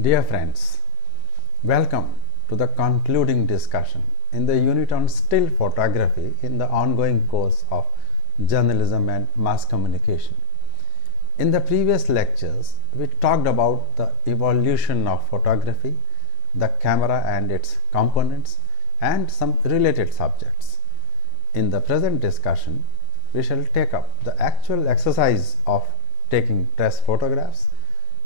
Dear friends, welcome to the concluding discussion in the unit on still photography in the ongoing course of journalism and mass communication. In the previous lectures, we talked about the evolution of photography, the camera and its components, and some related subjects. In the present discussion, we shall take up the actual exercise of taking press photographs,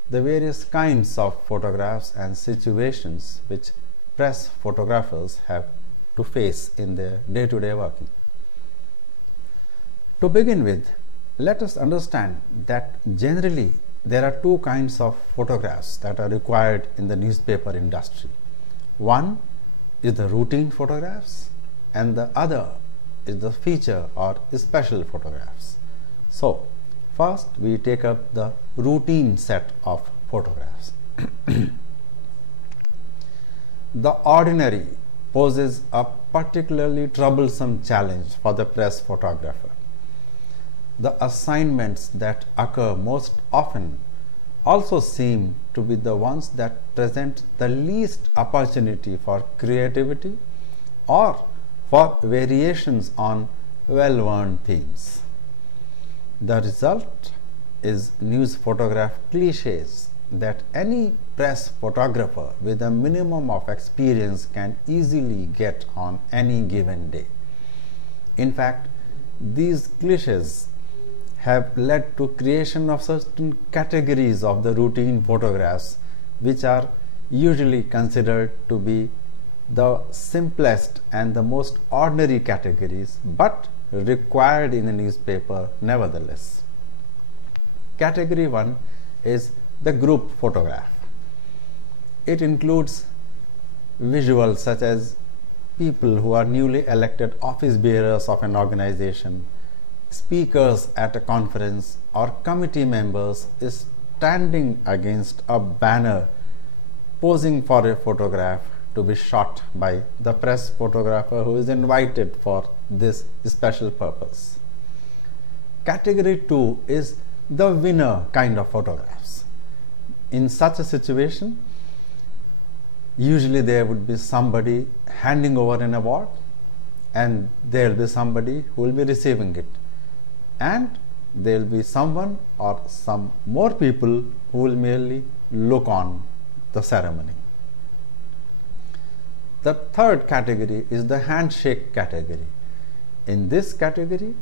the various kinds of photographs and situations which press photographers have to face in their day-to-day working. To begin with, let us understand that generally there are two kinds of photographs that are required in the newspaper industry. One is the routine photographs and the other is the feature or special photographs. So, first we take up the routine set of photographs. The ordinary poses a particularly troublesome challenge for the press photographer. The assignments that occur most often also seem to be the ones that present the least opportunity for creativity or for variations on well-worn themes. The result is news photograph cliches that any press photographer with a minimum of experience can easily get on any given day. In fact, these cliches have led to creation of certain categories of the routine photographs which are usually considered to be the simplest and the most ordinary categories, but required in a newspaper nevertheless. Category 1 is the group photograph. It includes visuals such as people who are newly elected office bearers of an organization, speakers at a conference, or committee members is standing against a banner posing for a photograph to be shot by the press photographer who is invited for this special purpose. Category 2 is the winner kind of photographs. In such a situation, usually there would be somebody handing over an award and there will be somebody who will be receiving it, and there will be someone or some more people who will merely look on the ceremony. The third category is the handshake category. In this category,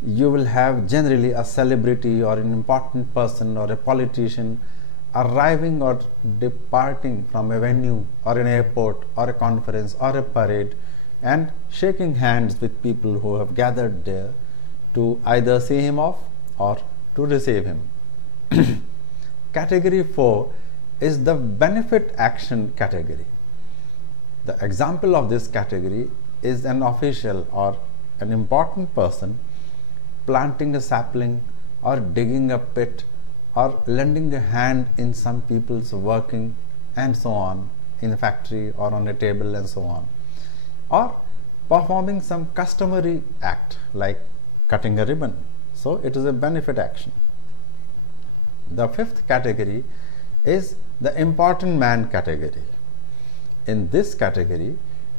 you will have generally a celebrity or an important person or a politician arriving or departing from a venue or an airport or a conference or a parade and shaking hands with people who have gathered there to either see him off or to receive him. Category 4 is the benefit action category. The example of this category is an official or an important person planting a sapling or digging a pit or lending a hand in some people's working and so on in a factory or on a table and so on, or performing some customary act like cutting a ribbon. So it is a benefit action. The fifth category is the important man category. In this category,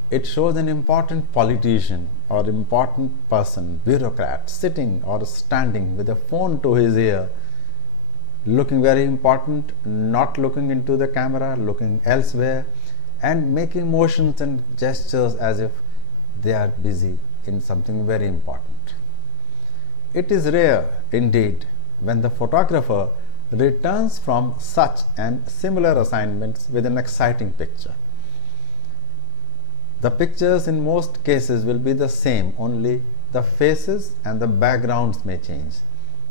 it shows an important politician or important person, bureaucrat, sitting or standing with a phone to his ear, looking very important, not looking into the camera, looking elsewhere, and making motions and gestures as if they are busy in something very important. It is rare indeed when the photographer returns from such and similar assignments with an exciting picture. The pictures in most cases will be the same, only the faces and the backgrounds may change.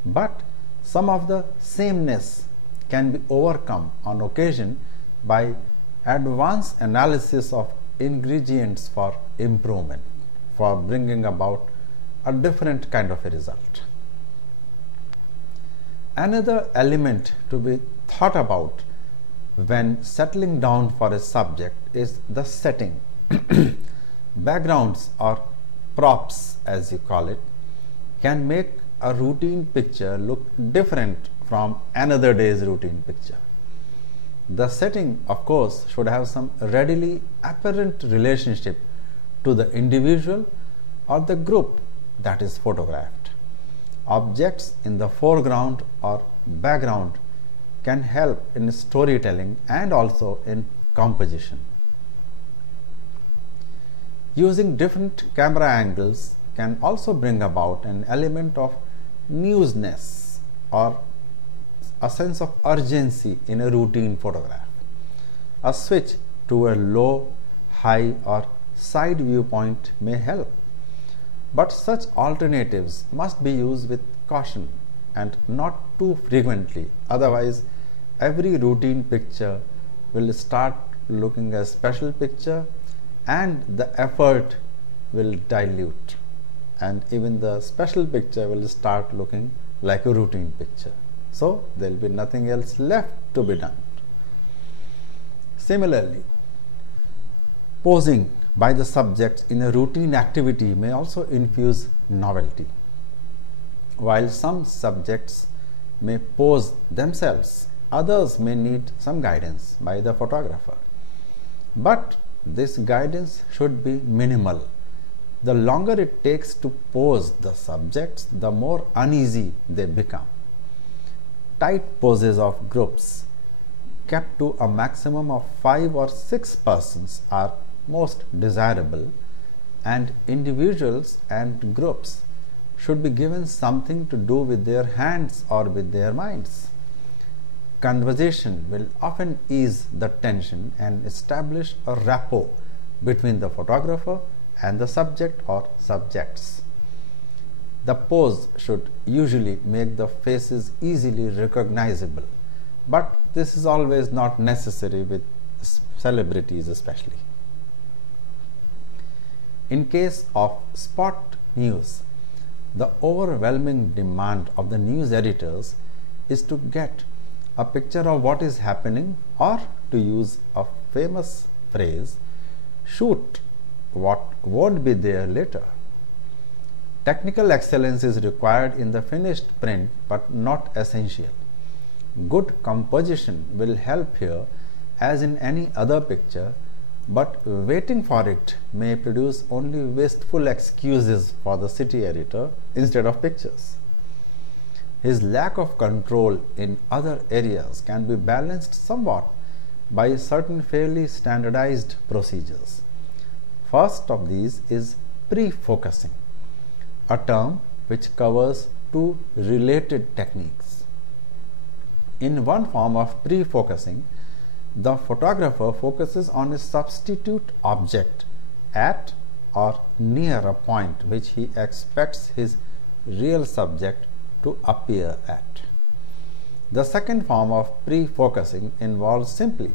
But some of the sameness can be overcome on occasion by advanced analysis of ingredients for improvement, for bringing about a different kind of a result. Another element to be thought about when settling down for a subject is the setting. Backgrounds or props, as you call it, can make a routine picture look different from another day's routine picture. The setting, of course, should have some readily apparent relationship to the individual or the group that is photographed. Objects in the foreground or background can help in storytelling and also in composition. Using different camera angles can also bring about an element of newness or a sense of urgency in a routine photograph. A switch to a low, high, or side viewpoint may help, but such alternatives must be used with caution and not too frequently, otherwise every routine picture will start looking a special picture and the effort will dilute, and even the special picture will start looking like a routine picture. So there will be nothing else left to be done. Similarly, posing by the subjects in a routine activity may also infuse novelty. While some subjects may pose themselves, others may need some guidance by the photographer. But this guidance should be minimal. The longer it takes to pose the subjects, the more uneasy they become. Tight poses of groups kept to a maximum of 5 or 6 persons are most desirable, and individuals and groups should be given something to do with their hands or with their minds. Conversation will often ease the tension and establish a rapport between the photographer and the subject or subjects. The pose should usually make the faces easily recognizable, but this is always not necessary with celebrities especially. In case of spot news, the overwhelming demand of the news editors is to get a picture of what is happening, or to use a famous phrase, shoot what won't be there later. Technical excellence is required in the finished print but not essential. Good composition will help here as in any other picture, but waiting for it may produce only wasteful excuses for the city editor instead of pictures. His lack of control in other areas can be balanced somewhat by certain fairly standardized procedures. First of these is pre-focusing, a term which covers two related techniques. In one form of pre-focusing, the photographer focuses on a substitute object at or near a point which he expects his real subject to appear at. The second form of pre-focusing involves simply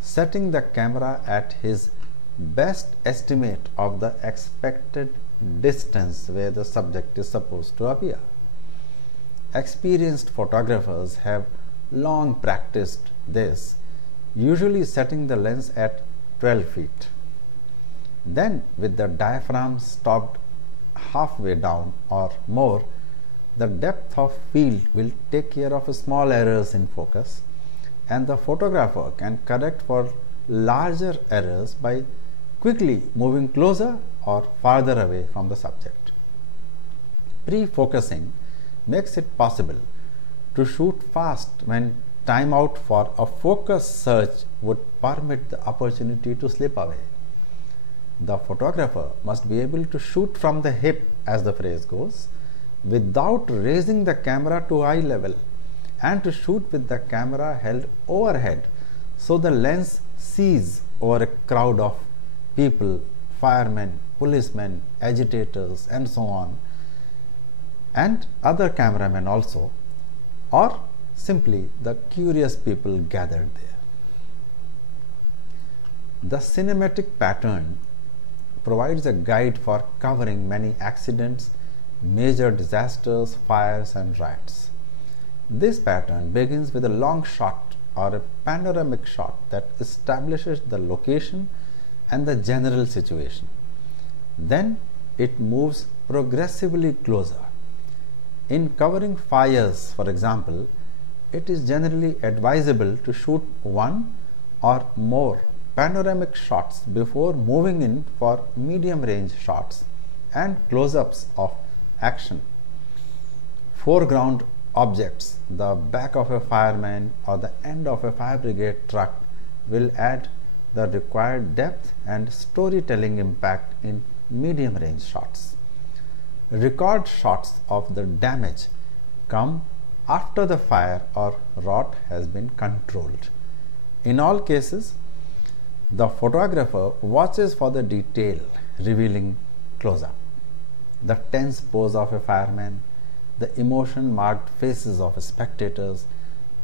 setting the camera at his best estimate of the expected distance where the subject is supposed to appear. Experienced photographers have long practiced this, usually setting the lens at 12 feet. Then, with the diaphragm stopped halfway down or more, the depth of field will take care of small errors in focus, and the photographer can correct for larger errors by quickly moving closer or farther away from the subject. Pre-focusing makes it possible to shoot fast when time out for a focus search would permit the opportunity to slip away. The photographer must be able to shoot from the hip, as the phrase goes, without raising the camera to eye level, and to shoot with the camera held overhead so the lens sees over a crowd of people, firemen, policemen, agitators, and so on, and other cameramen also, or simply the curious people gathered there. The cinematic pattern provides a guide for covering many accidents, major disasters, fires, and riots. This pattern begins with a long shot or a panoramic shot that establishes the location and the general situation. Then it moves progressively closer. In covering fires, for example, it is generally advisable to shoot one or more panoramic shots before moving in for medium range shots and close-ups of action. Foreground objects, the back of a fireman or the end of a fire brigade truck, will add the required depth and storytelling impact in medium range shots. Record shots of the damage come after the fire or rot has been controlled. In all cases, the photographer watches for the detail revealing close-up, the tense pose of a fireman, the emotion-marked faces of spectators,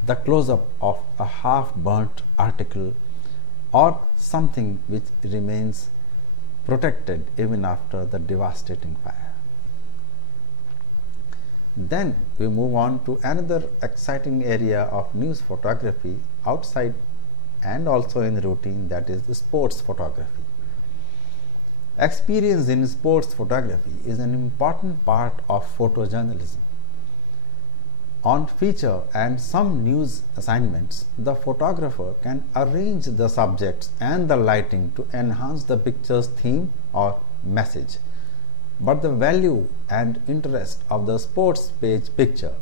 the close-up of a half-burnt article, or something which remains protected even after the devastating fire. Then we move on to another exciting area of news photography outside and also in routine, that is the sports photography. Experience in sports photography is an important part of photojournalism. On feature and some news assignments, the photographer can arrange the subjects and the lighting to enhance the picture's theme or message. But the value and interest of the sports page picture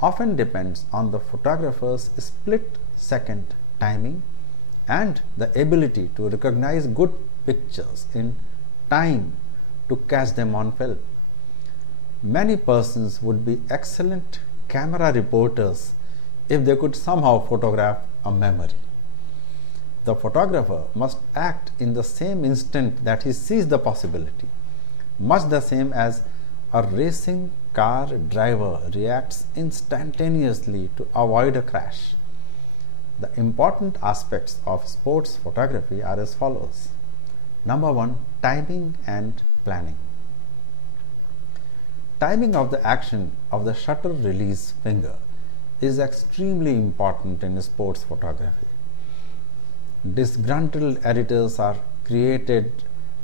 often depends on the photographer's split-second timing and the ability to recognize good pictures in time to catch them on film. Many persons would be excellent camera reporters if they could somehow photograph a memory. The photographer must act in the same instant that he sees the possibility, much the same as a racing car driver reacts instantaneously to avoid a crash. The important aspects of sports photography are as follows. Number 1, timing and planning. Timing of the action of the shutter release finger is extremely important in sports photography. Disgruntled editors are created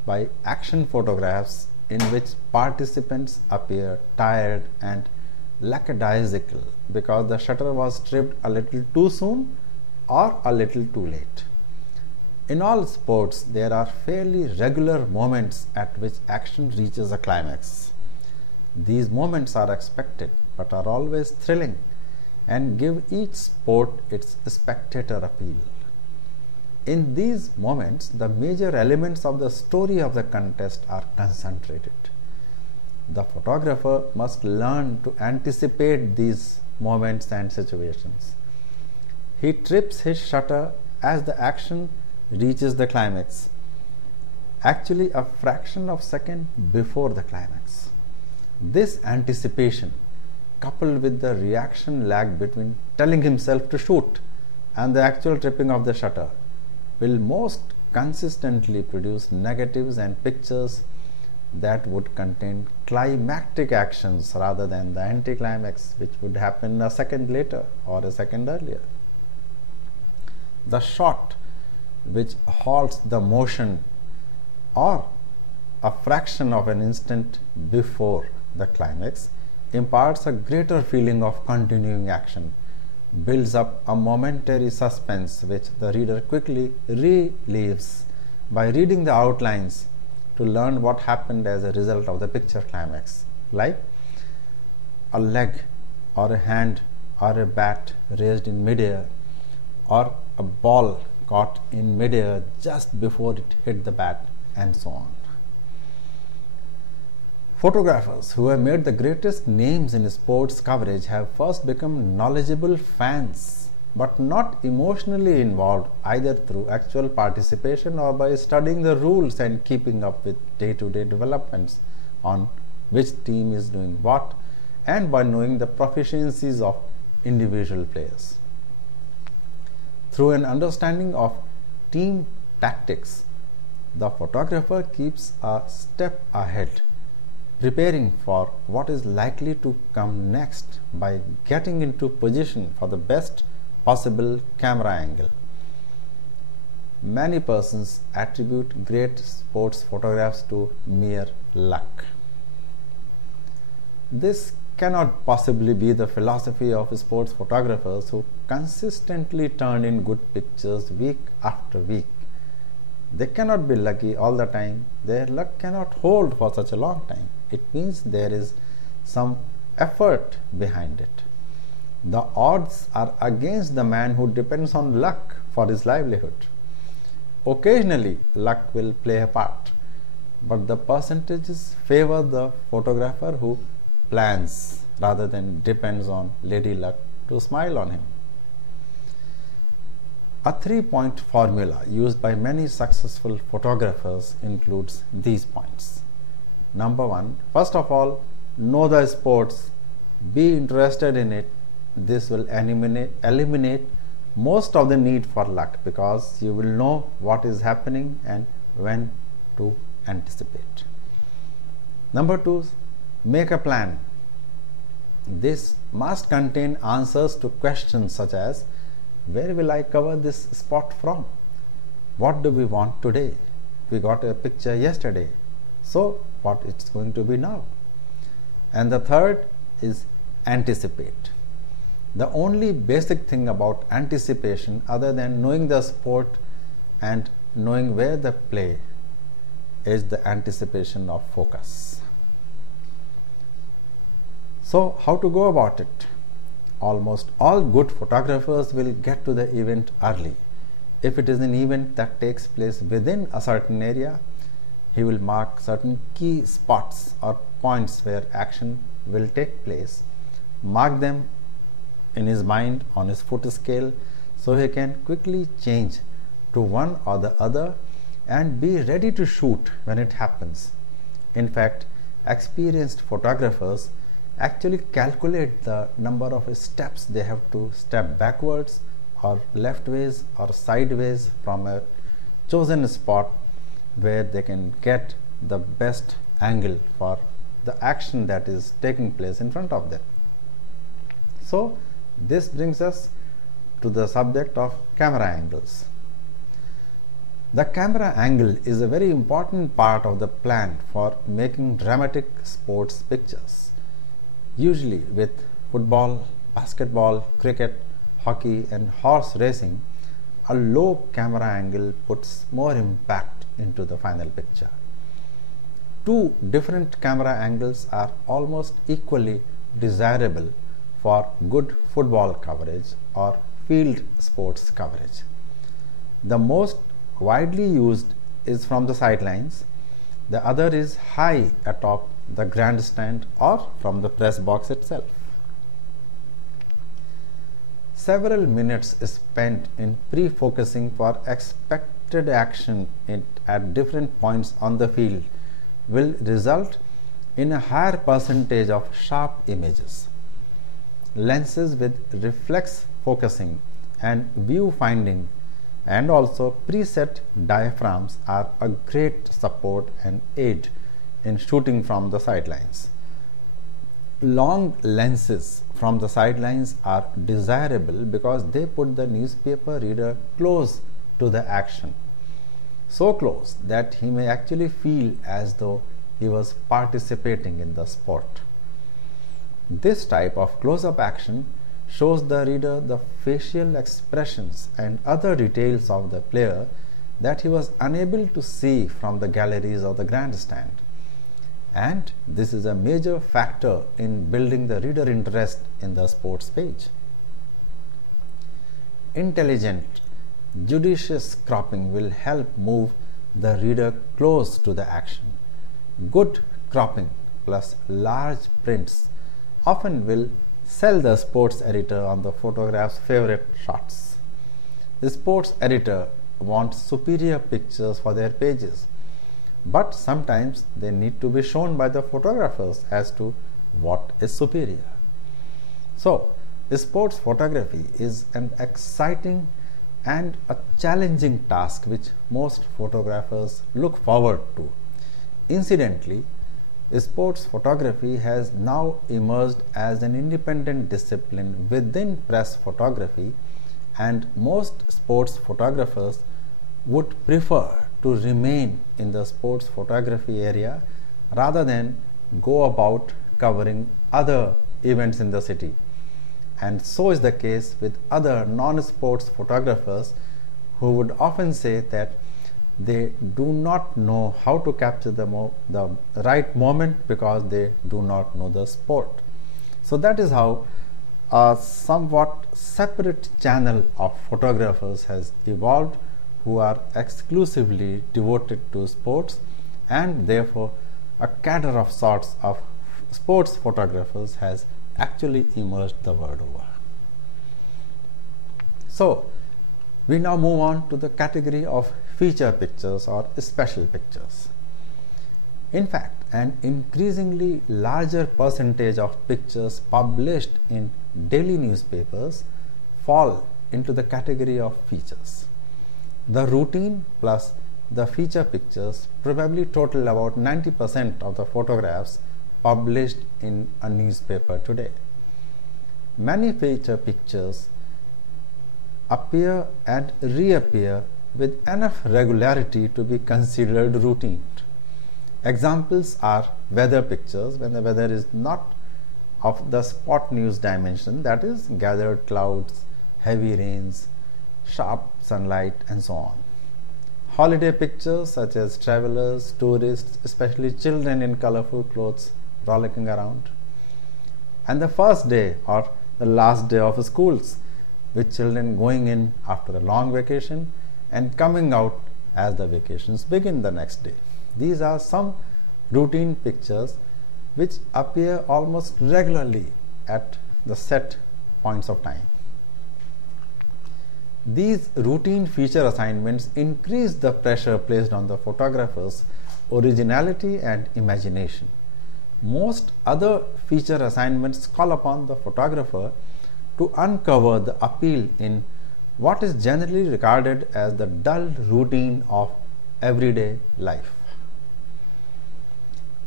by action photographs in which participants appear tired and lackadaisical because the shutter was tripped a little too soon or a little too late. In all sports, there are fairly regular moments at which action reaches a climax. These moments are expected but are always thrilling and give each sport its spectator appeal. In these moments, the major elements of the story of the contest are concentrated. The photographer must learn to anticipate these moments and situations. He trips his shutter as the action reaches the climax, actually a fraction of a second before the climax. This anticipation, coupled with the reaction lag between telling himself to shoot and the actual tripping of the shutter, will most consistently produce negatives and pictures that would contain climactic actions rather than the anticlimax, which would happen a second later or a second earlier. The shot which halts the motion or a fraction of an instant before the climax imparts a greater feeling of continuing action, builds up a momentary suspense which the reader quickly relieves by reading the outlines to learn what happened as a result of the picture climax, like a leg or a hand or a bat raised in midair or a ball caught in midair just before it hit the bat, and so on. Photographers who have made the greatest names in sports coverage have first become knowledgeable fans, but not emotionally involved either through actual participation or by studying the rules and keeping up with day-to-day developments on which team is doing what, and by knowing the proficiencies of individual players. Through an understanding of team tactics, the photographer keeps a step ahead, preparing for what is likely to come next by getting into position for the best possible camera angle. Many persons attribute great sports photographs to mere luck. This cannot possibly be the philosophy of sports photographers who consistently turn in good pictures week after week. They cannot be lucky all the time. Their luck cannot hold for such a long time. It means there is some effort behind it. The odds are against the man who depends on luck for his livelihood. Occasionally, luck will play a part, but the percentages favor the photographer who plans rather than depends on Lady Luck to smile on him. A 3-point formula used by many successful photographers includes these points. Number 1, first of all, know the sports, be interested in it. This will eliminate most of the need for luck because you will know what is happening and when to anticipate. Number 2, make a plan. This must contain answers to questions such as, where will I cover this spot from? What do we want today? We got a picture yesterday, so what it's going to be now? And the third is anticipate. The only basic thing about anticipation other than knowing the sport and knowing where the play is the anticipation of focus. So how to go about it? Almost all good photographers will get to the event early. If it is an event that takes place within a certain area, he will mark certain key spots or points where action will take place, mark them in his mind on his foot scale so he can quickly change to one or the other and be ready to shoot when it happens. In fact, experienced photographers actually calculate the number of steps they have to step backwards or leftways or sideways from a chosen spot where they can get the best angle for the action that is taking place in front of them. So this brings us to the subject of camera angles. The camera angle is a very important part of the plan for making dramatic sports pictures. Usually with football, basketball, cricket, hockey and horse racing, a low camera angle puts more impact into the final picture. Two different camera angles are almost equally desirable for good football coverage or field sports coverage. The most widely used is from the sidelines. The other is high atop the grandstand or from the press box itself. Several minutes spent in pre-focusing for expected action at different points on the field will result in a higher percentage of sharp images. Lenses with reflex focusing and view finding and also preset diaphragms are a great support and aid in shooting from the sidelines. Long lenses from the sidelines are desirable because they put the newspaper reader close to the action, so close that he may actually feel as though he was participating in the sport. This type of close-up action shows the reader the facial expressions and other details of the player that he was unable to see from the galleries of the grandstand. And this is a major factor in building the reader interest in the sports page. Intelligent, judicious cropping will help move the reader close to the action. Good cropping plus large prints often will sell the sports editor on the photograph's favorite shots. The sports editor wants superior pictures for their pages, but sometimes they need to be shown by the photographers as to what is superior. So, sports photography is an exciting and a challenging task which most photographers look forward to. Incidentally, sports photography has now emerged as an independent discipline within press photography, and most sports photographers would prefer to remain in the sports photography area rather than go about covering other events in the city. And so is the case with other non-sports photographers who would often say that they do not know how to capture the right moment because they do not know the sport. So that is how a somewhat separate channel of photographers has evolved who are exclusively devoted to sports, and therefore a cadre of sorts of sports photographers has actually emerged the world over. So we now move on to the category of feature pictures or special pictures. In fact, an increasingly larger percentage of pictures published in daily newspapers fall into the category of features. The routine plus the feature pictures probably total about 90% of the photographs published in a newspaper today. Many feature pictures appear and reappear with enough regularity to be considered routine. Examples are weather pictures when the weather is not of the spot news dimension, that is gathered clouds, heavy rains, sharp sunlight and so on. Holiday pictures such as travelers, tourists, especially children in colorful clothes rollicking around. And the first day or the last day of schools, with children going in after a long vacation and coming out as the vacations begin the next day. These are some routine pictures which appear almost regularly at the set points of time. These routine feature assignments increase the pressure placed on the photographer's originality and imagination. Most other feature assignments call upon the photographer to uncover the appeal in what is generally regarded as the dull routine of everyday life.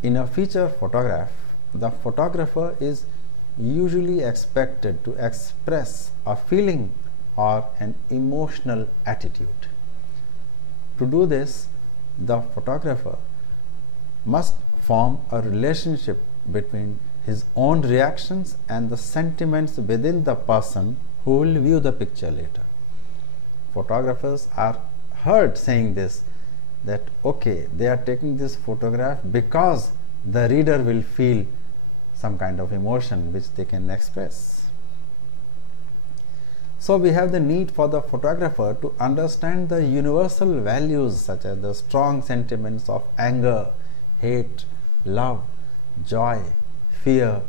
In a feature photograph, the photographer is usually expected to express a feeling or an emotional attitude. To do this, the photographer must form a relationship between his own reactions and the sentiments within the person who will view the picture later. Photographers are heard saying this, that okay, they are taking this photograph because the reader will feel some kind of emotion which they can express. So we have the need for the photographer to understand the universal values such as the strong sentiments of anger, hate, love, joy, fear,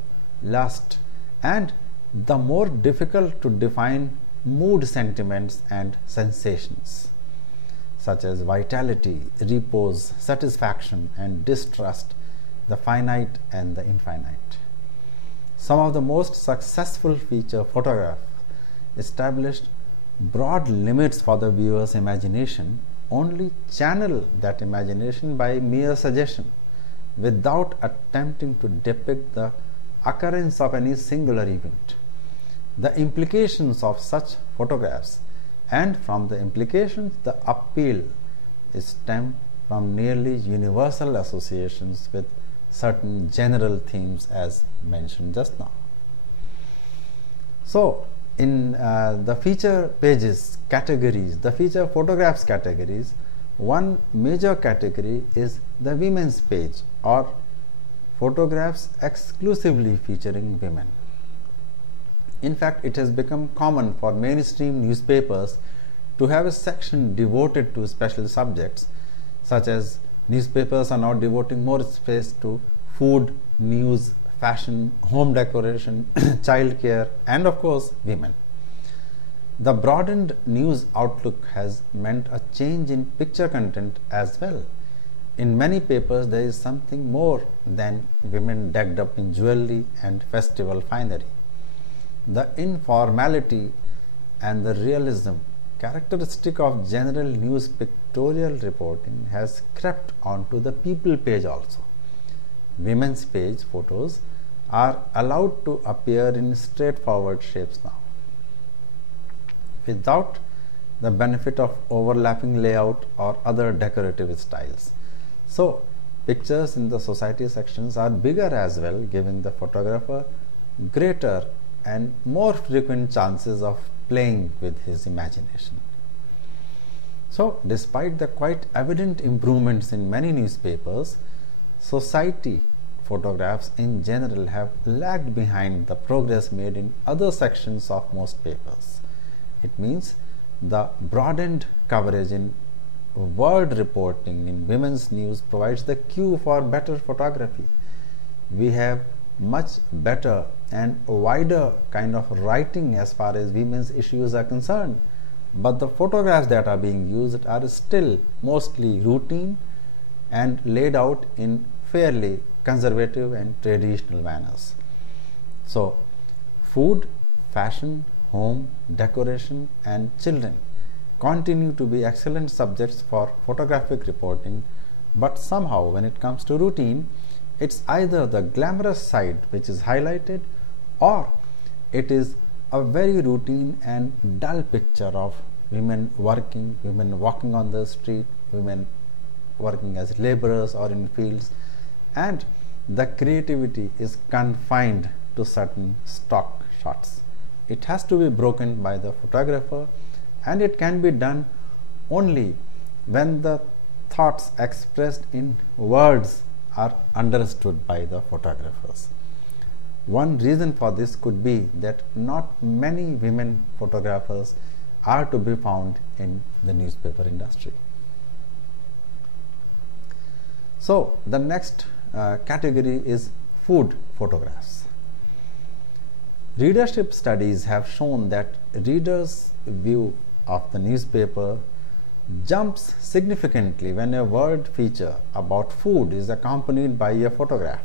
lust, and the more difficult to define mood sentiments and sensations such as vitality, repose, satisfaction and distrust, the finite and the infinite. Some of the most successful feature photographs established broad limits for the viewer's imagination, only channel that imagination by mere suggestion without attempting to depict the occurrence of any singular event. The implications of such photographs, and from the implications the appeal, stem from nearly universal associations with certain general themes as mentioned just now. So in the feature pages categories, the feature photographs categories, one major category is the women's page or photographs exclusively featuring women. In fact, it has become common for mainstream newspapers to have a section devoted to special subjects, such as newspapers are now devoting more space to food, news, fashion, home decoration, child care, and of course women. The broadened news outlook has meant a change in picture content as well. In many papers, there is something more than women decked up in jewelry and festival finery. The informality and the realism characteristic of general news pictorial reporting has crept onto the people page also. Women's page photos are allowed to appear in straightforward shapes now, without the benefit of overlapping layout or other decorative styles. So, pictures in the society sections are bigger as well, giving the photographer greater and more frequent chances of playing with his imagination. So, despite the quite evident improvements in many newspapers, society photographs in general have lagged behind the progress made in other sections of most papers. It means the broadened coverage in world reporting in women's news provides the cue for better photography. We have much better and wider kind of writing as far as women's issues are concerned, but the photographs that are being used are still mostly routine and laid out in fairly conservative and traditional manners. So, food, fashion, home, decoration, and children continue to be excellent subjects for photographic reporting, but somehow when it comes to routine, it's either the glamorous side which is highlighted, or it is a very routine and dull picture of women working, women walking on the street, women working as laborers or in fields, and the creativity is confined to certain stock shots. It has to be broken by the photographer, and it can be done only when the thoughts expressed in words are understood by the photographers. One reason for this could be that not many women photographers are to be found in the newspaper industry. So, the next category is food photographs. Readership studies have shown that readers' view of the newspaper jumps significantly when a word feature about food is accompanied by a photograph,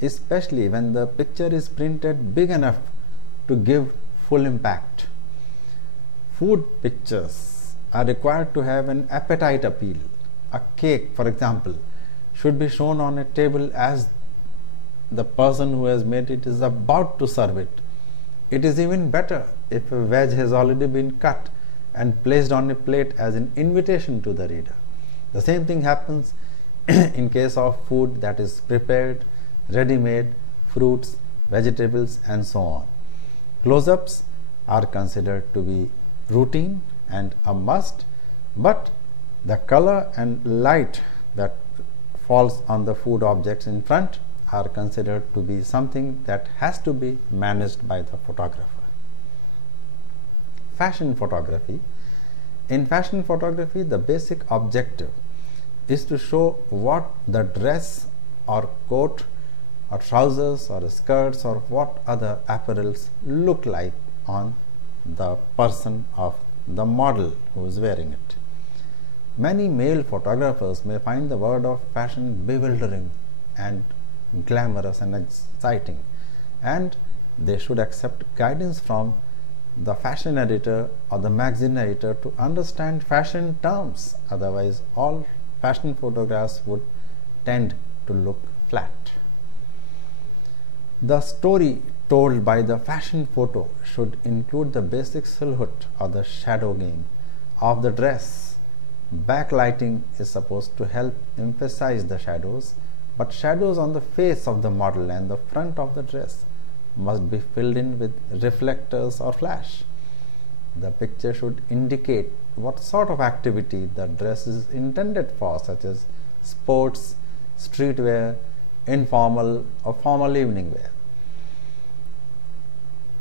especially when the picture is printed big enough to give full impact. Food pictures are required to have an appetite appeal. A cake, for example, should be shown on a table as the person who has made it is about to serve it. It is even better if a veg has already been cut and placed on a plate as an invitation to the reader. The same thing happens in case of food that is prepared, ready-made, fruits, vegetables, and so on. Close-ups are considered to be routine and a must, but the color and light that falls on the food objects in front are considered to be something that has to be managed by the photographer. Fashion photography. In fashion photography, the basic objective is to show what the dress or coat or trousers or skirts or what other apparels look like on the person of the model who is wearing it. Many male photographers may find the word of fashion bewildering and glamorous and exciting, and they should accept guidance from the fashion editor or the magazine editor to understand fashion terms. Otherwise, all fashion photographs would tend to look flat. The story told by the fashion photo should include the basic silhouette or the shadow game of the dress. Backlighting is supposed to help emphasize the shadows, but shadows on the face of the model and the front of the dress must be filled in with reflectors or flash. The picture should indicate what sort of activity the dress is intended for, such as sports, streetwear, informal or formal evening wear.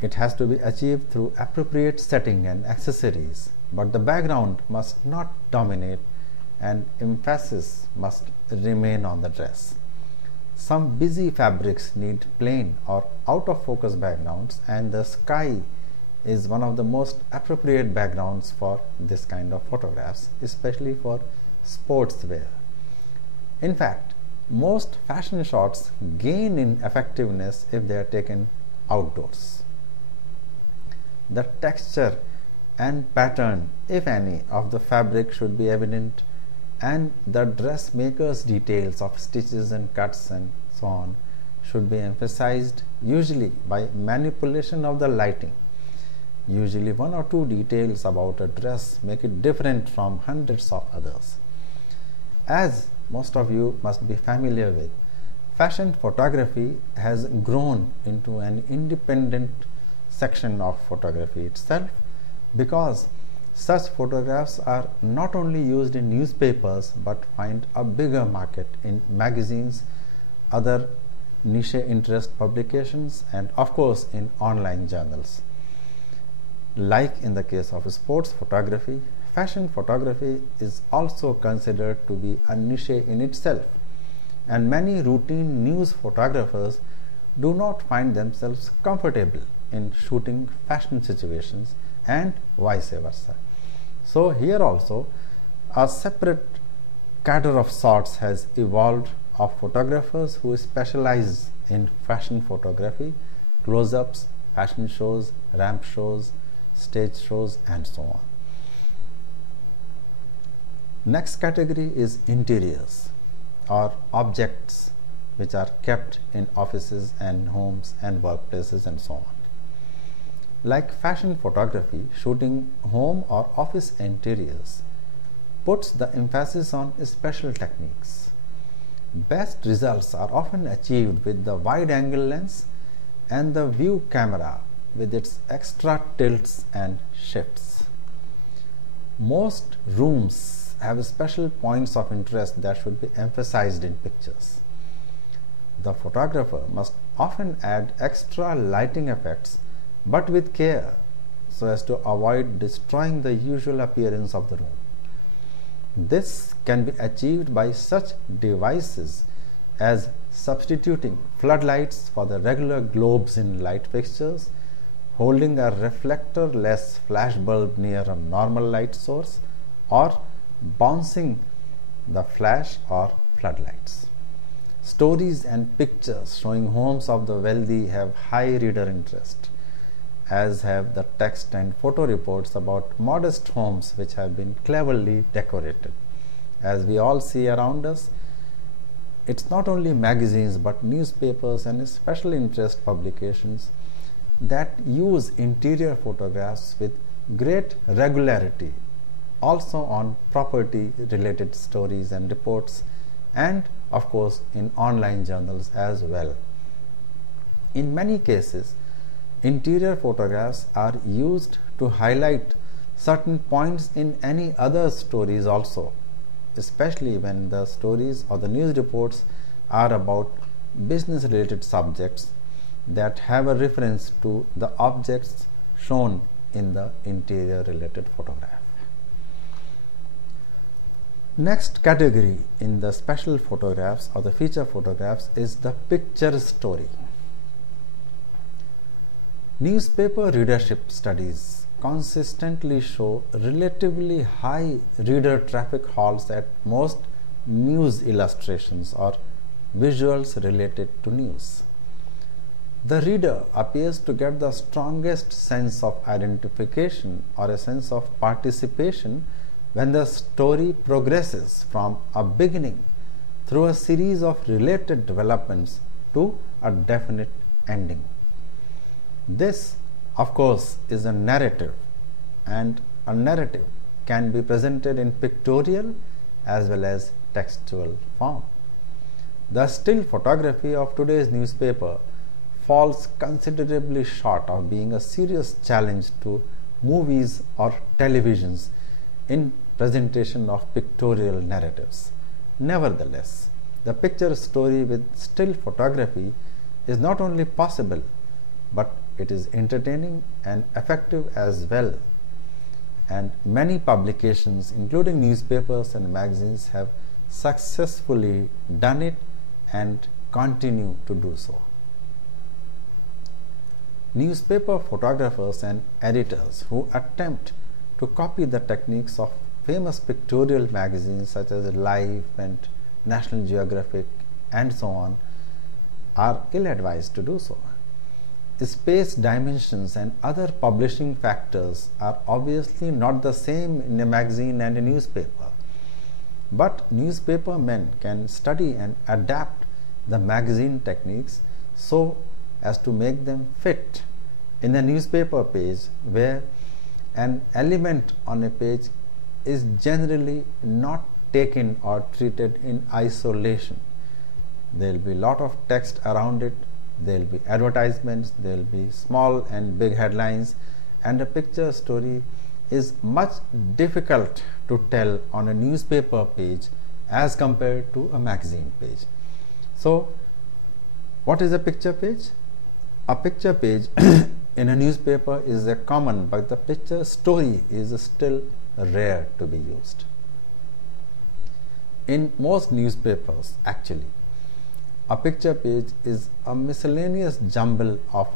It has to be achieved through appropriate setting and accessories, but the background must not dominate and emphasis must remain on the dress. Some busy fabrics need plain or out of focus backgrounds, and the sky is one of the most appropriate backgrounds for this kind of photographs, especially for sportswear. In fact, most fashion shots gain in effectiveness if they are taken outdoors. The texture and pattern, if any, of the fabric should be evident, and the dressmaker's details of stitches and cuts and so on should be emphasized, usually by manipulation of the lighting. Usually one or two details about a dress make it different from hundreds of others. As most of you must be familiar with, fashion photography has grown into an independent section of photography itself because such photographs are not only used in newspapers but find a bigger market in magazines, other niche interest publications, and of course in online journals. Like in the case of sports photography, fashion photography is also considered to be a niche in itself, and many routine news photographers do not find themselves comfortable in shooting fashion situations and vice versa. So here also a separate cadre of sorts has evolved of photographers who specialize in fashion photography, close-ups, fashion shows, ramp shows, stage shows, and so on. Next category is interiors or objects which are kept in offices and homes and workplaces and so on. Like fashion photography, shooting home or office interiors puts the emphasis on special techniques. Best results are often achieved with the wide-angle lens and the view camera with its extra tilts and shifts. Most rooms have special points of interest that should be emphasized in pictures. The photographer must often add extra lighting effects but with care so as to avoid destroying the usual appearance of the room. This can be achieved by such devices as substituting floodlights for the regular globes in light fixtures, holding a reflector-less flash bulb near a normal light source, or bouncing the flash or floodlights. Stories and pictures showing homes of the wealthy have high reader interest, as have the text and photo reports about modest homes which have been cleverly decorated. As we all see around us, it's not only magazines but newspapers and special interest publications that use interior photographs with great regularity, also on property related stories and reports, and of course in online journals as well. In many cases, interior photographs are used to highlight certain points in any other stories also, especially when the stories or the news reports are about business related subjects that have a reference to the objects shown in the interior related photograph. Next category in the special photographs or the feature photographs is the picture story. Newspaper readership studies consistently show relatively high reader traffic halts at most news illustrations or visuals related to news. The reader appears to get the strongest sense of identification or a sense of participation when the story progresses from a beginning through a series of related developments to a definite ending. This, of course, is a narrative, and a narrative can be presented in pictorial as well as textual form. The still photography of today's newspaper falls considerably short of being a serious challenge to movies or televisions in presentation of pictorial narratives. Nevertheless, the picture story with still photography is not only possible, but it is entertaining and effective as well. And many publications, including newspapers and magazines, have successfully done it and continue to do so. Newspaper photographers and editors who attempt to copy the techniques of famous pictorial magazines such as Life and National Geographic and so on are ill-advised to do so. Space dimensions and other publishing factors are obviously not the same in a magazine and a newspaper, but newspaper men can study and adapt the magazine techniques so as to make them fit in a newspaper page, where an element on a page is generally not taken or treated in isolation. There will be a lot of text around it, there will be advertisements, there will be small and big headlines, and a picture story is much difficult to tell on a newspaper page as compared to a magazine page. So, what is a picture page? A picture page in a newspaper is a common, but the picture story is still rare to be used. In most newspapers, actually, a picture page is a miscellaneous jumble of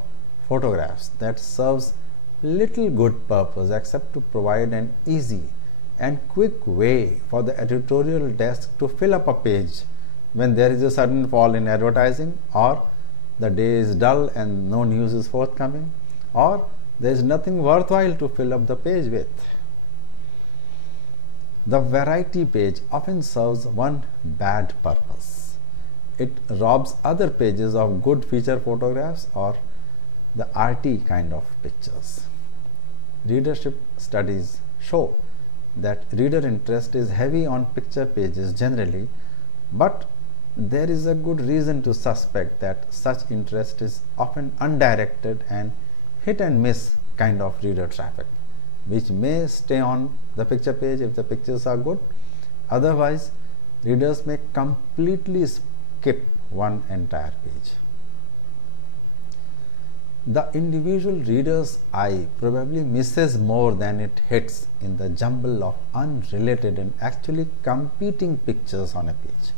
photographs that serves little good purpose except to provide an easy and quick way for the editorial desk to fill up a page when there is a sudden fall in advertising, or the day is dull and no news is forthcoming, or there is nothing worthwhile to fill up the page with. The variety page often serves one bad purpose. It robs other pages of good feature photographs or the arty kind of pictures. Readership studies show that reader interest is heavy on picture pages generally, but there is a good reason to suspect that such interest is often undirected and hit and miss kind of reader traffic, which may stay on the picture page if the pictures are good. Otherwise, readers may completely skip one entire page. The individual reader's eye probably misses more than it hits in the jumble of unrelated and actually competing pictures on a page.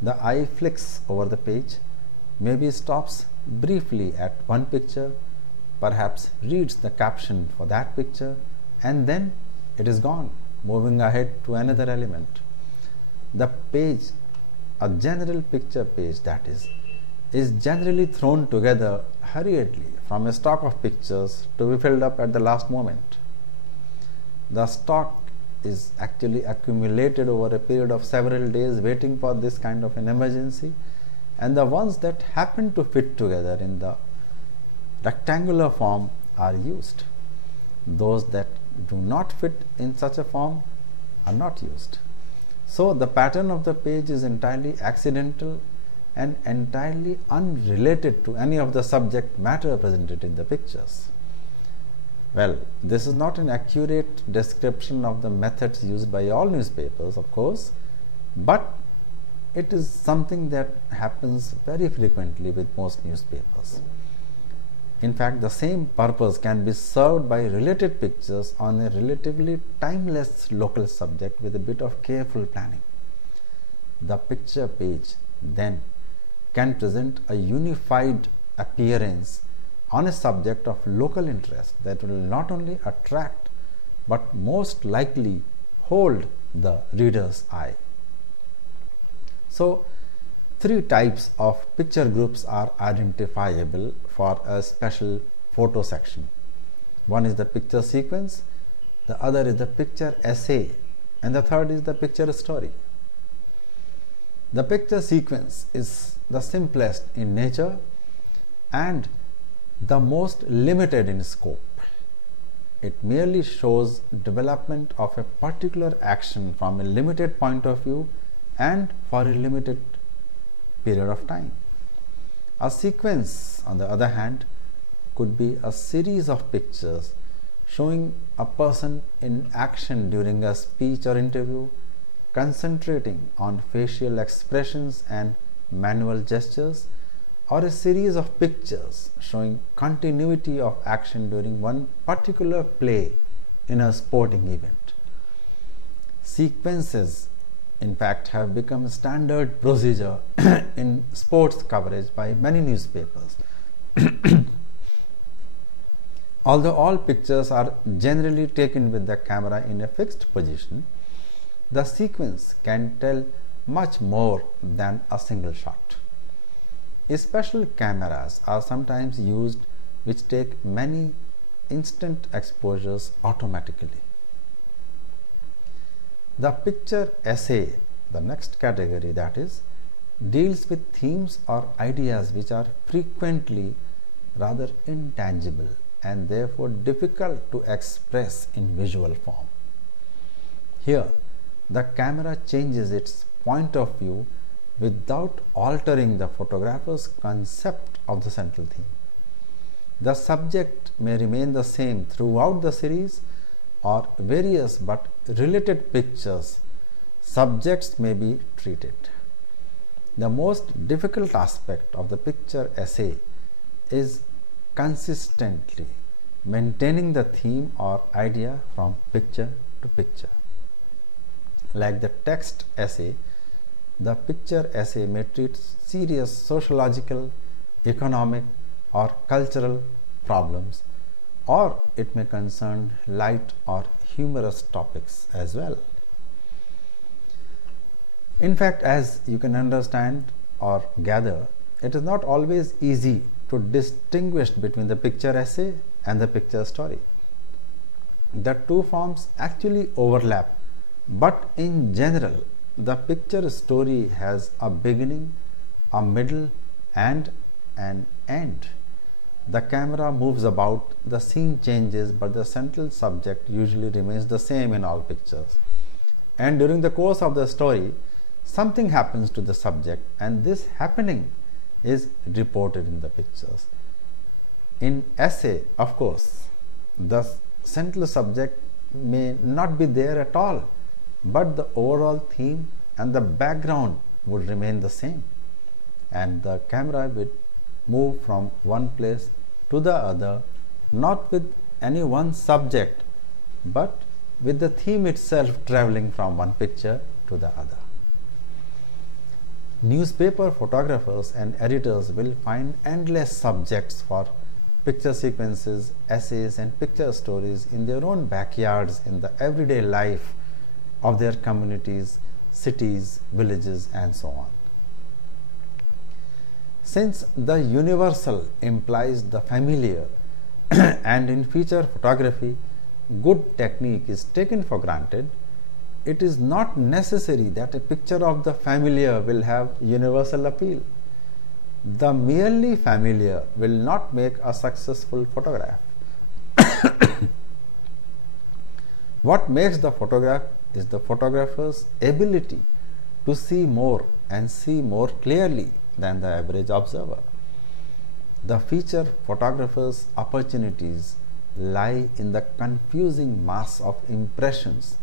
The eye flicks over the page, maybe stops briefly at one picture, perhaps reads the caption for that picture, and then it is gone, moving ahead to another element. The page, a general picture page that is generally thrown together hurriedly from a stock of pictures to be filled up at the last moment. The stock is actually accumulated over a period of several days waiting for this kind of an emergency, and the ones that happen to fit together in the rectangular form are used. Those that do not fit in such a form are not used. So the pattern of the page is entirely accidental and entirely unrelated to any of the subject matter presented in the pictures. Well, this is not an accurate description of the methods used by all newspapers, of course, but it is something that happens very frequently with most newspapers. In fact, the same purpose can be served by related pictures on a relatively timeless local subject with a bit of careful planning. The picture page then can present a unified appearance on a subject of local interest that will not only attract but most likely hold the reader's eye. So, three types of picture groups are identifiable for a special photo section. One is the picture sequence, the other is the picture essay, and the third is the picture story. The picture sequence is the simplest in nature and the most limited in scope. It merely shows development of a particular action from a limited point of view and for a limited period of time. A sequence, on the other hand, could be a series of pictures showing a person in action during a speech or interview, concentrating on facial expressions and manual gestures, or a series of pictures showing continuity of action during one particular play in a sporting event. Sequences, in fact, have become standard procedure in sports coverage by many newspapers. Although all pictures are generally taken with the camera in a fixed position, the sequence can tell much more than a single shot. Special cameras are sometimes used which take many instant exposures automatically. The picture essay, the next category, that is, deals with themes or ideas which are frequently rather intangible and therefore difficult to express in visual form. Here, the camera changes its point of view without altering the photographer's concept of the central theme. The subject may remain the same throughout the series, or various but related pictures subjects may be treated. The most difficult aspect of the picture essay is consistently maintaining the theme or idea from picture to picture. Like the text essay, the picture essay may treat serious sociological, economic, or cultural problems, or it may concern light or humorous topics as well. In fact, as you can understand or gather, it is not always easy to distinguish between the picture essay and the picture story. The two forms actually overlap, but in general, the picture story has a beginning, a middle, and an end. The camera moves about, the scene changes, but the central subject usually remains the same in all pictures. And during the course of the story, something happens to the subject, and this happening is reported in the pictures. In essay, of course, the central subject may not be there at all, but the overall theme and the background would remain the same, and the camera will move from one place to the other, not with any one subject, but with the theme itself traveling from one picture to the other. Newspaper photographers and editors will find endless subjects for picture sequences, essays, and picture stories in their own backyards, in the everyday life of their communities, cities, villages, and so on. Since the universal implies the familiar, and in feature photography, good technique is taken for granted, it is not necessary that a picture of the familiar will have universal appeal. The merely familiar will not make a successful photograph. What makes the photograph is the photographer's ability to see more and see more clearly than the average observer. The feature photographer's opportunities lie in the confusing mass of impressions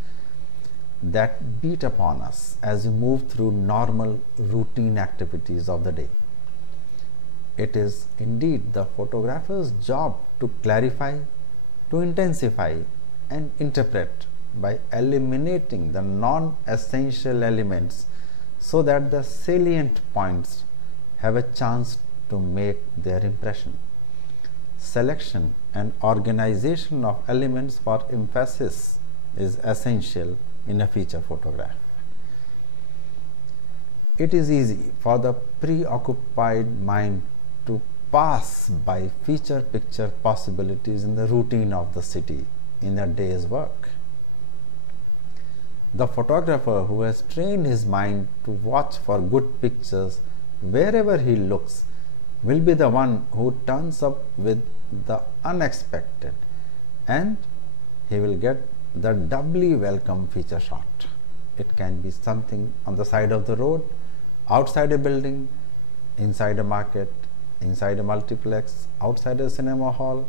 that beat upon us as we move through normal routine activities of the day. It is indeed the photographer's job to clarify, to intensify, and interpret by eliminating the non-essential elements so that the salient points have a chance to make their impression. Selection and organization of elements for emphasis is essential in a feature photograph. It is easy for the preoccupied mind to pass by feature picture possibilities in the routine of the city in a day's work. The photographer who has trained his mind to watch for good pictures wherever he looks will be the one who turns up with the unexpected, and he will get the doubly welcome feature shot. It can be something on the side of the road, outside a building, inside a market, inside a multiplex, outside a cinema hall,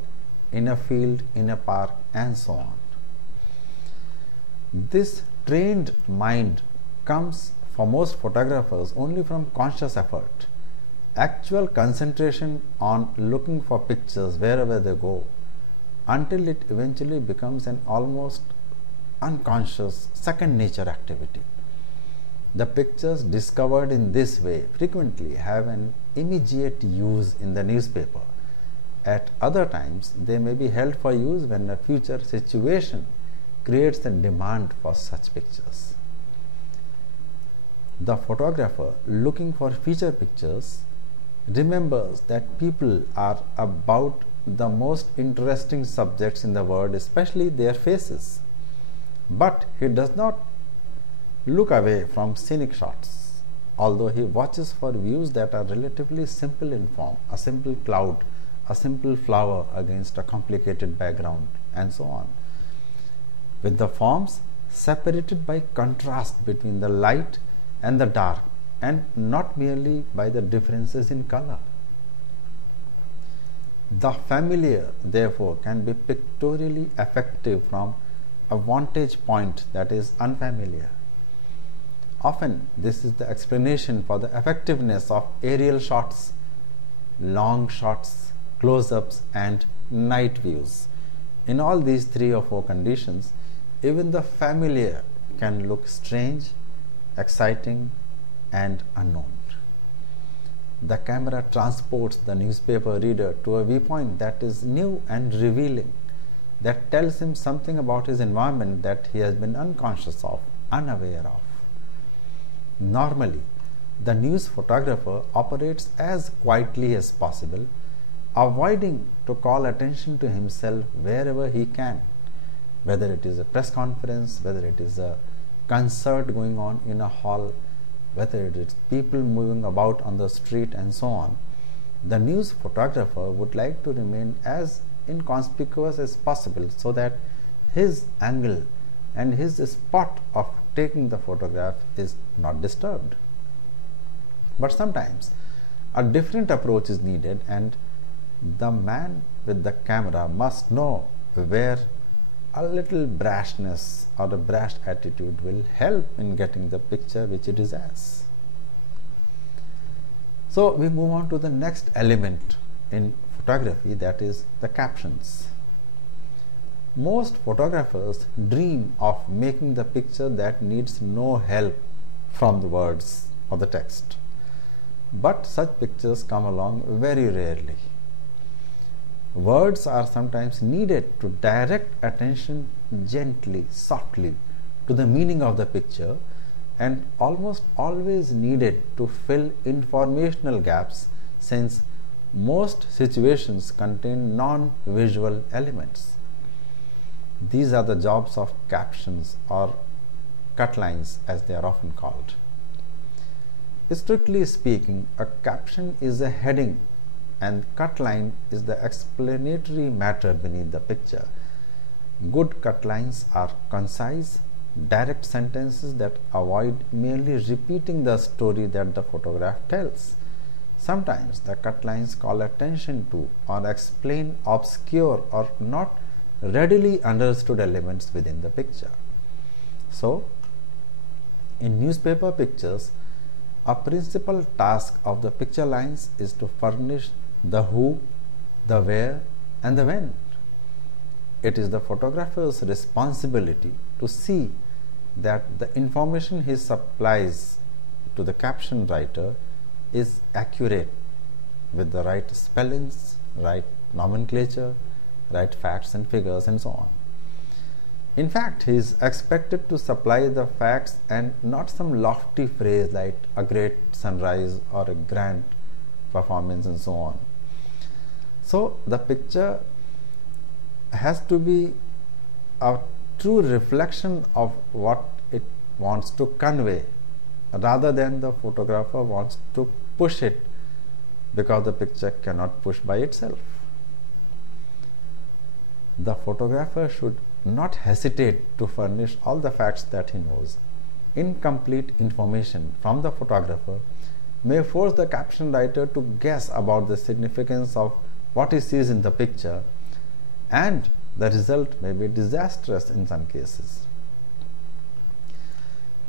in a field, in a park, and so on. This trained mind comes for most photographers only from conscious effort. Actual concentration on looking for pictures wherever they go, until it eventually becomes an almost unconscious second nature activity. The pictures discovered in this way frequently have an immediate use in the newspaper. At other times, they may be held for use when a future situation creates a demand for such pictures. The photographer looking for feature pictures remembers that people are about the most interesting subjects in the world, especially their faces. But he does not look away from scenic shots, although he watches for views that are relatively simple in form, a simple cloud, a simple flower against a complicated background, and so on, with the forms separated by contrast between the light and the dark and not merely by the differences in color. The familiar, therefore, can be pictorially effective from a vantage point that is unfamiliar. Often, this is the explanation for the effectiveness of aerial shots, long shots, close-ups, and night views. In all these 3 or 4 conditions, even the familiar can look strange, exciting, and unknown. The camera transports the newspaper reader to a viewpoint that is new and revealing, that tells him something about his environment that he has been unconscious of, unaware of. Normally, the news photographer operates as quietly as possible, avoiding to call attention to himself wherever he can, whether it is a press conference, whether it is a concert going on in a hall, whether it is people moving about on the street and so on. The news photographer would like to remain as inconspicuous as possible so that his angle and his spot of taking the photograph is not disturbed. But sometimes a different approach is needed, and the man with the camera must know where a little brashness or a brash attitude will help in getting the picture which it is as. So we move on to the next element in photography, that is the captions. Most photographers dream of making the picture that needs no help from the words or the text. But such pictures come along very rarely. Words are sometimes needed to direct attention gently, softly to the meaning of the picture, and almost always needed to fill informational gaps, since most situations contain non-visual elements. These are the jobs of captions, or cut lines as they are often called. Strictly speaking, a caption is a heading and cut line is the explanatory matter beneath the picture. Good cut lines are concise, direct sentences that avoid merely repeating the story that the photograph tells. Sometimes the cut lines call attention to or explain obscure or not readily understood elements within the picture. So, in newspaper pictures, a principal task of the picture lines is to furnish the who, the where, and the when. It is the photographer's responsibility to see that the information he supplies to the caption writer is accurate, with the right spellings, right nomenclature, right facts and figures, and so on. In fact, he is expected to supply the facts and not some lofty phrase like a great sunrise or a grand performance and so on. So the picture has to be a true reflection of what it wants to convey, rather than the photographer wants to push it, because the picture cannot push by itself. The photographer should not hesitate to furnish all the facts that he knows. Incomplete information from the photographer may force the caption writer to guess about the significance of what he sees in the picture, and the result may be disastrous in some cases.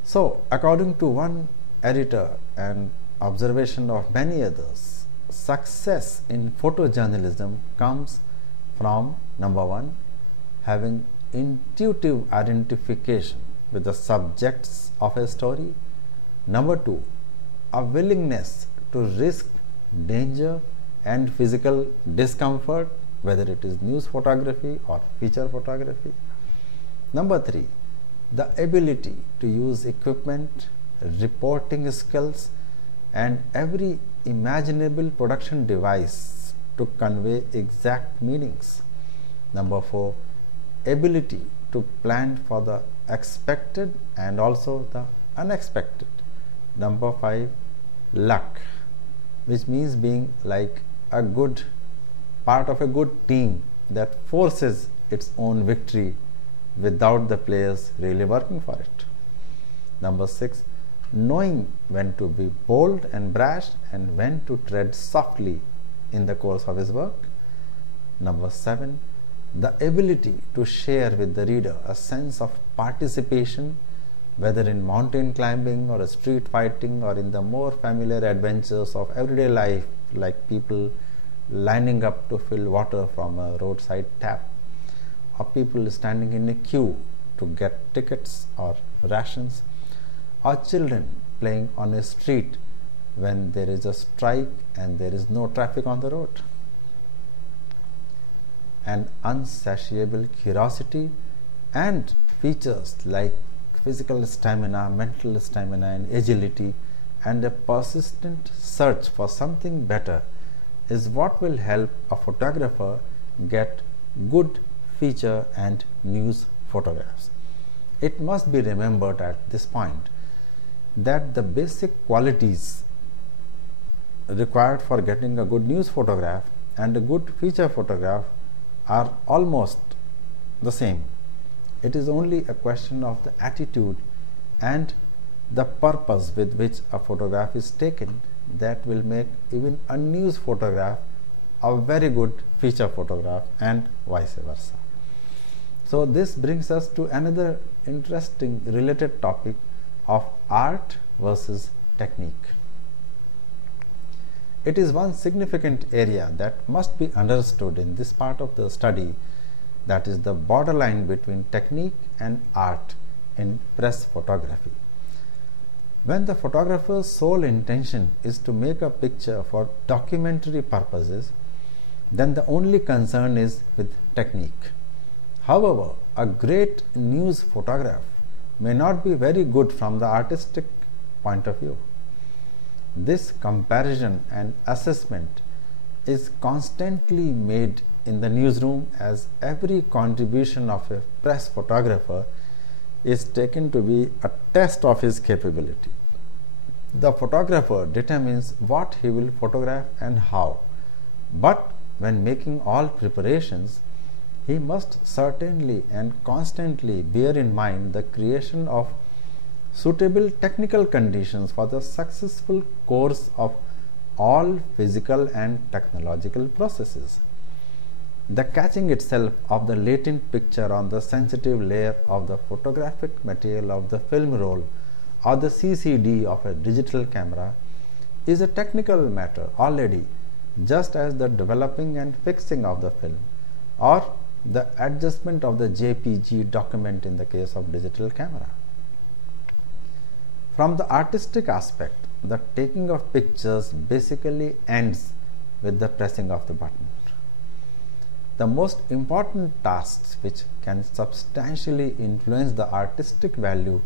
So, according to one editor and observation of many others, success in photojournalism comes from, number one, having intuitive identification with the subjects of a story. Number two, a willingness to risk danger and physical discomfort, whether it is news photography or feature photography. Number three, the ability to use equipment, reporting skills, and every imaginable production device to convey exact meanings. Number four, ability to plan for the expected and also the unexpected. Number five, luck, which means being like a good part of a good team that forces its own victory without the players really working for it. Number six, knowing when to be bold and brash and when to tread softly in the course of his work. Number 7, the ability to share with the reader a sense of participation, whether in mountain climbing or street fighting or in the more familiar adventures of everyday life, like people lining up to fill water from a roadside tap, or people standing in a queue to get tickets or rations, or children playing on a street when there is a strike and there is no traffic on the road. An unsatiable curiosity and features like physical stamina, mental stamina, and agility, and a persistent search for something better is what will help a photographer get good feature and news photographs. It must be remembered at this point that the basic qualities required for getting a good news photograph and a good feature photograph are almost the same. It is only a question of the attitude and the purpose with which a photograph is taken that will make even a news photograph a very good feature photograph, and vice versa. So this brings us to another interesting related topic of art versus technique. It is one significant area that must be understood in this part of the study, that is the borderline between technique and art in press photography. When the photographer's sole intention is to make a picture for documentary purposes, then the only concern is with technique. However, a great news photograph may not be very good from the artistic point of view. This comparison and assessment is constantly made in the newsroom, as every contribution of a press photographer is taken to be a test of his capability. The photographer determines what he will photograph and how, but when making all preparations, he must certainly and constantly bear in mind the creation of suitable technical conditions for the successful course of all physical and technological processes. The catching itself of the latent picture on the sensitive layer of the photographic material of the film roll or the CCD of a digital camera is a technical matter already, just as the developing and fixing of the film or the adjustment of the JPG document in the case of digital camera. From the artistic aspect, the taking of pictures basically ends with the pressing of the button. The most important tasks which can substantially influence the artistic value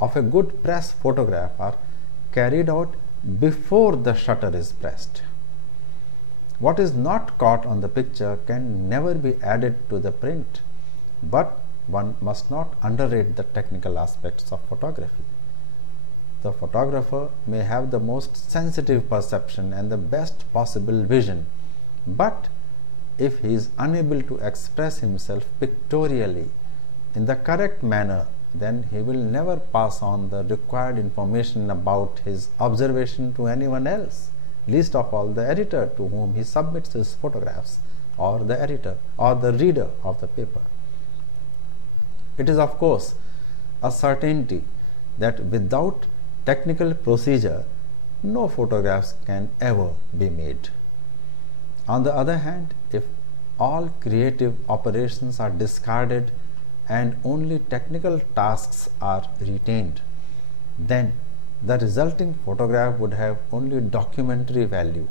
of a good press photograph are carried out before the shutter is pressed. What is not caught on the picture can never be added to the print, but one must not underrate the technical aspects of photography. The photographer may have the most sensitive perception and the best possible vision, but if he is unable to express himself pictorially in the correct manner, then he will never pass on the required information about his observation to anyone else, least of all the editor to whom he submits his photographs, or the editor or the reader of the paper. It is of course a certainty that without technical procedure, no photographs can ever be made. On the other hand, if all creative operations are discarded and only technical tasks are retained, then the resulting photograph would have only documentary value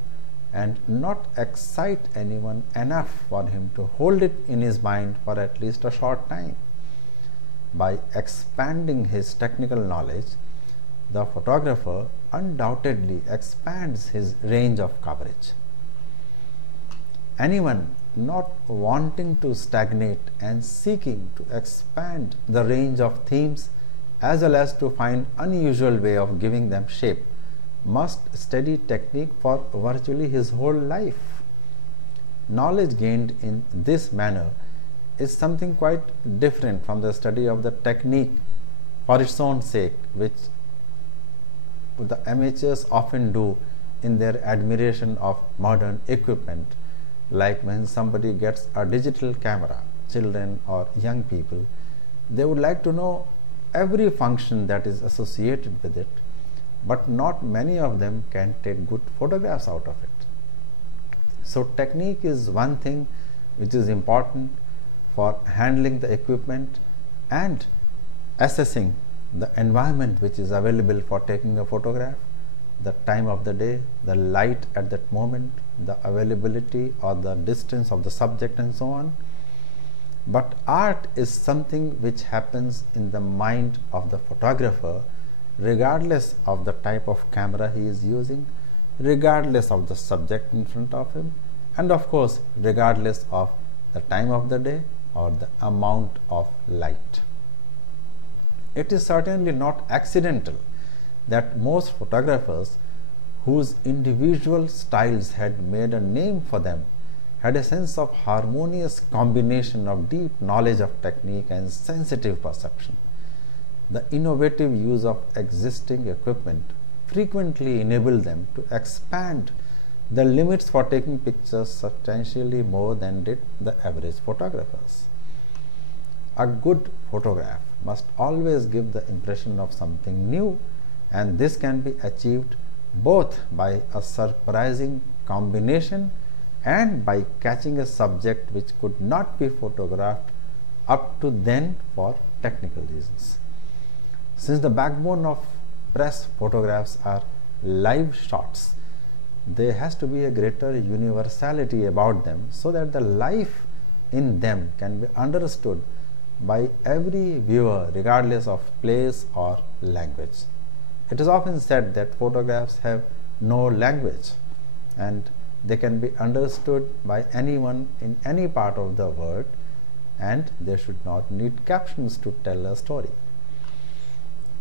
and not excite anyone enough for him to hold it in his mind for at least a short time. By expanding his technical knowledge, the photographer undoubtedly expands his range of coverage. Anyone not wanting to stagnate and seeking to expand the range of themes as well as to find unusual way of giving them shape must study technique for virtually his whole life. Knowledge gained in this manner is something quite different from the study of the technique for its own sake, which the amateurs often do in their admiration of modern equipment, like when somebody gets a digital camera, children or young people, they would like to know every function that is associated with it, but not many of them can take good photographs out of it. So technique is one thing which is important for handling the equipment and assessing the environment which is available for taking a photograph, the time of the day, the light at that moment, the availability or the distance of the subject and so on. But art is something which happens in the mind of the photographer, regardless of the type of camera he is using, regardless of the subject in front of him, and of course regardless of the time of the day or the amount of light. It is certainly not accidental that most photographers whose individual styles had made a name for them had a sense of harmonious combination of deep knowledge of technique and sensitive perception. The innovative use of existing equipment frequently enabled them to expand the limits for taking pictures substantially more than did the average photographers. A good photograph must always give the impression of something new, and this can be achieved both by a surprising combination and by catching a subject which could not be photographed up to then for technical reasons. Since the backbone of press photographs are live shots, there has to be a greater universality about them so that the life in them can be understood by every viewer regardless of place or language. It is often said that photographs have no language and they can be understood by anyone in any part of the world, and they should not need captions to tell a story.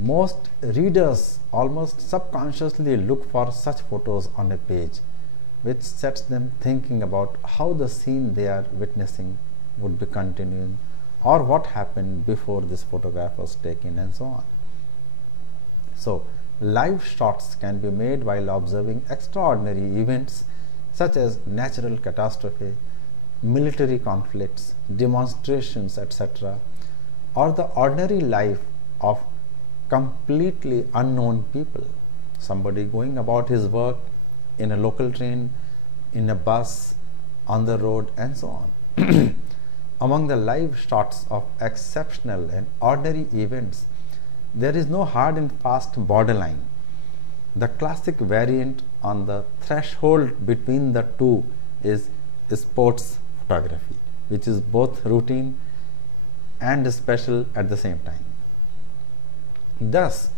Most readers almost subconsciously look for such photos on a page, which sets them thinking about how the scene they are witnessing would be continuing, or what happened before this photograph was taken, and so on. So, live shots can be made while observing extraordinary events such as natural catastrophe, military conflicts, demonstrations, etc., or the ordinary life of completely unknown people. Somebody going about his work in a local train, in a bus, on the road, and so on. Among the live shots of exceptional and ordinary events, there is no hard and fast borderline. The classic variant on the threshold between the two is sports photography, which is both routine and special at the same time. Thus,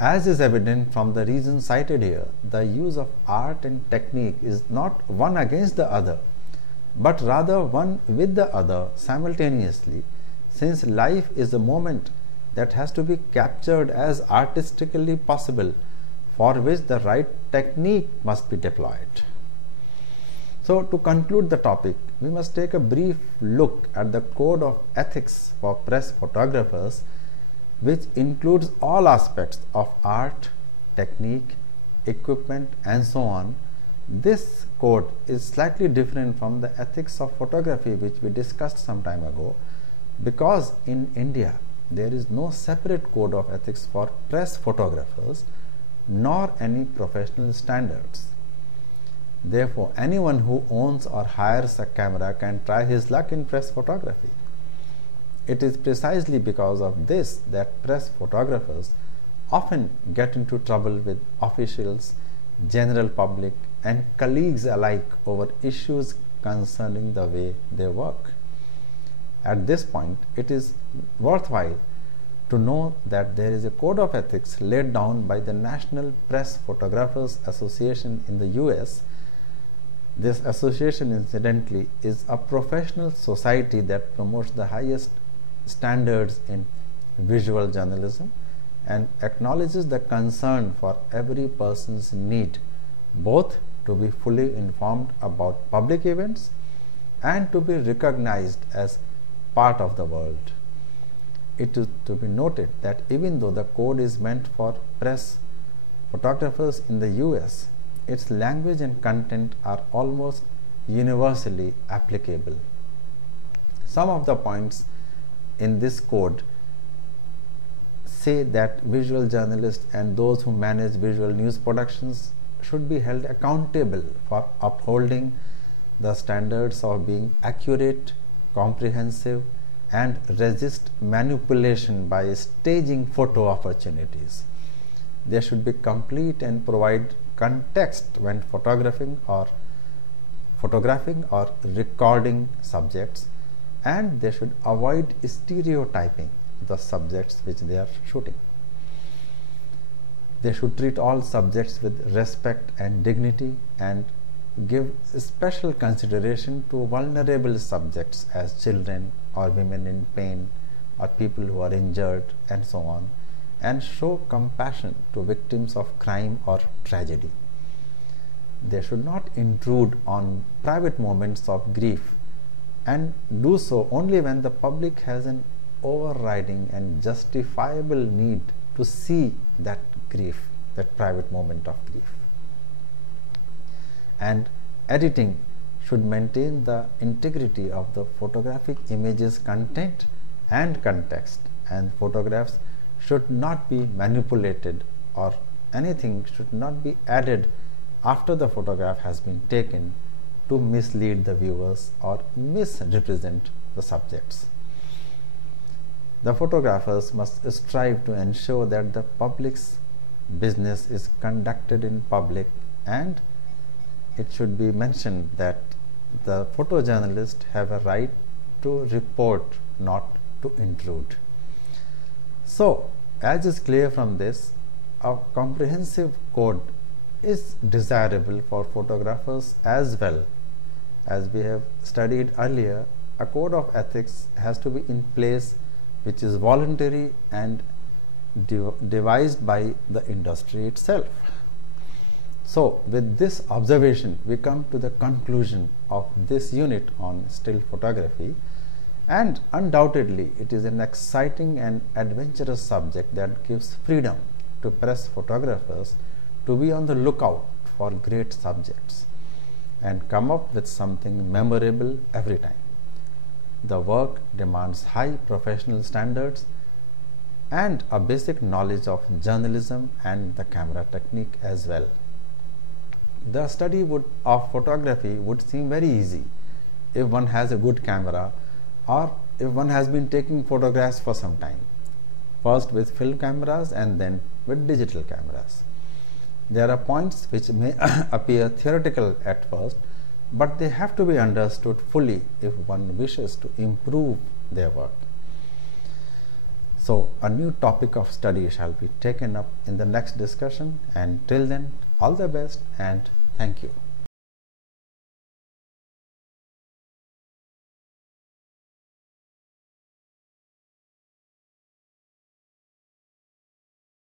as is evident from the reasons cited here, the use of art and technique is not one against the other, but rather one with the other simultaneously, since life is a moment that has to be captured as artistically possible, for which the right technique must be deployed. So, to conclude the topic, we must take a brief look at the code of ethics for press photographers, which includes all aspects of art, technique, equipment, and so on. This code is slightly different from the ethics of photography which we discussed some time ago, because in India there is no separate code of ethics for press photographers nor any professional standards. Therefore, anyone who owns or hires a camera can try his luck in press photography. It is precisely because of this that press photographers often get into trouble with officials, general public, and colleagues alike over issues concerning the way they work. At this point, it is worthwhile to know that there is a code of ethics laid down by the National Press Photographers Association in the US. This association, incidentally, is a professional society that promotes the highest standards in visual journalism and acknowledges the concern for every person's need both to be fully informed about public events and to be recognized as part of the world. It is to be noted that even though the code is meant for press photographers in the US, its language and content are almost universally applicable. Some of the points in this code say that visual journalists and those who manage visual news productions should be held accountable for upholding the standards of being accurate, comprehensive, and resist manipulation by staging photo opportunities. They should be complete and provide context when photographing or recording subjects, and they should avoid stereotyping the subjects which they are shooting. They should treat all subjects with respect and dignity and give special consideration to vulnerable subjects as children or women in pain or people who are injured and so on, and show compassion to victims of crime or tragedy. They should not intrude on private moments of grief and do so only when the public has an overriding and justifiable need to see that grief, that private moment of grief. And editing should maintain the integrity of the photographic image's content and context, and photographs should not be manipulated or anything should not be added after the photograph has been taken to mislead the viewers or misrepresent the subjects. The photographers must strive to ensure that the public's business is conducted in public, and it should be mentioned that the photojournalists have a right to report, not to intrude. So, as is clear from this, a comprehensive code is desirable for photographers as well. As we have studied earlier, a code of ethics has to be in place which is voluntary and devised by the industry itself. So, with this observation, we come to the conclusion of this unit on still photography, and undoubtedly it is an exciting and adventurous subject that gives freedom to press photographers to be on the lookout for great subjects and come up with something memorable every time. The work demands high professional standards and a basic knowledge of journalism and the camera technique as well. The study of photography would seem very easy if one has a good camera or if one has been taking photographs for some time, first with film cameras and then with digital cameras. There are points which may appear theoretical at first, but they have to be understood fully if one wishes to improve their work. So, a new topic of study shall be taken up in the next discussion, and till then, all the best and thank you.